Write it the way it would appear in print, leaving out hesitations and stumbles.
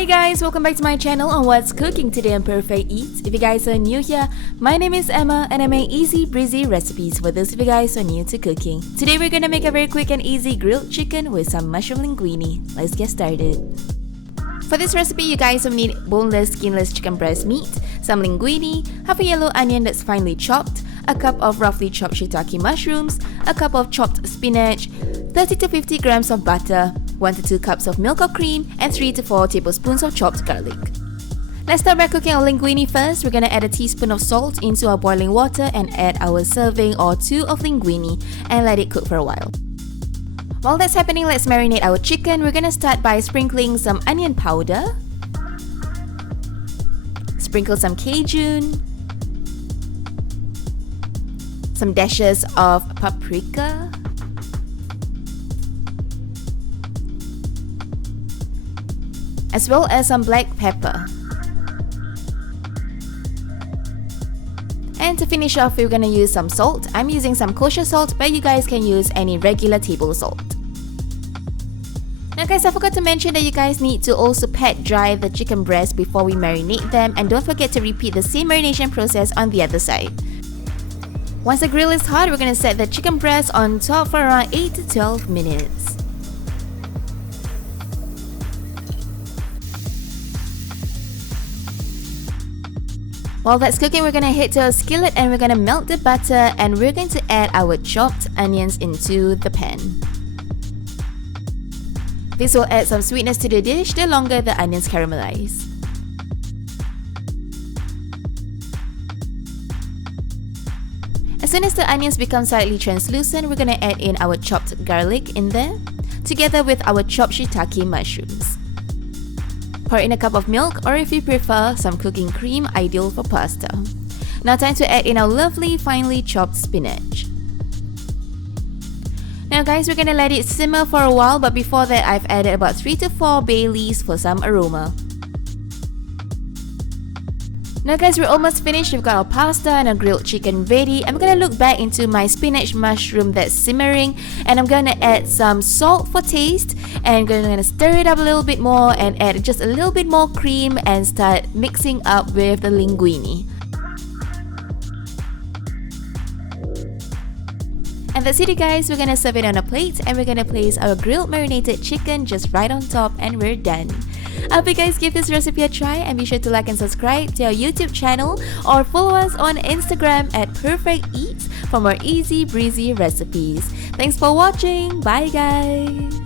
Hi guys, welcome back to my channel on what's cooking today on Perfect Eats. If you guys are new here, my name is Emma and I make easy breezy recipes for those of you guys who are new to cooking. Today we're gonna make a very quick and easy grilled chicken with some mushroom linguine. Let's get started. For this recipe, you guys will need boneless, skinless chicken breast meat, some linguine, half a yellow onion that's finely chopped, a cup of roughly chopped shiitake mushrooms, a cup of chopped spinach, 30 to 50 grams of butter, 1 to 2 cups of milk or cream, and 3 to 4 tablespoons of chopped garlic. Let's start by cooking our linguine first. We're gonna add a teaspoon of salt into our boiling water and add our serving or 2 of linguine and let it cook for a while. While that's happening, let's marinate our chicken. We're gonna start by sprinkling some onion powder, sprinkle some cajun, some dashes of paprika, as well as some black pepper. And to finish off, we're gonna use some salt. I'm using some kosher salt, but you guys can use any regular table salt. Now guys, I forgot to mention that you guys need to also pat dry the chicken breast before we marinate them, and don't forget to repeat the same marination process on the other side. Once the grill is hot, we're gonna set the chicken breast on top for around 8 to 12 minutes. While that's cooking, we're gonna head to a skillet and we're gonna melt the butter and we're going to add our chopped onions into the pan. This will add some sweetness to the dish the longer the onions caramelize. As soon as the onions become slightly translucent, we're gonna add in our chopped garlic in there, together with our chopped shiitake mushrooms. Pour in a cup of milk, or if you prefer, some cooking cream, ideal for pasta. Now time to add in our lovely finely chopped spinach. Now guys, we're gonna let it simmer for a while, but before that I've added about 3 to 4 bay leaves for some aroma. Now guys, we're almost finished. We've got our pasta and our grilled chicken ready. I'm gonna look back into my spinach mushroom that's simmering, and I'm gonna add some salt for taste, and I'm gonna stir it up a little bit more and add just a little bit more cream and start mixing up with the linguine. And that's it guys, we're gonna serve it on a plate and we're gonna place our grilled marinated chicken just right on top and we're done. I hope you guys give this recipe a try and be sure to like and subscribe to our YouTube channel or follow us on Instagram at Perfect Eats for more easy breezy recipes. Thanks for watching, bye guys!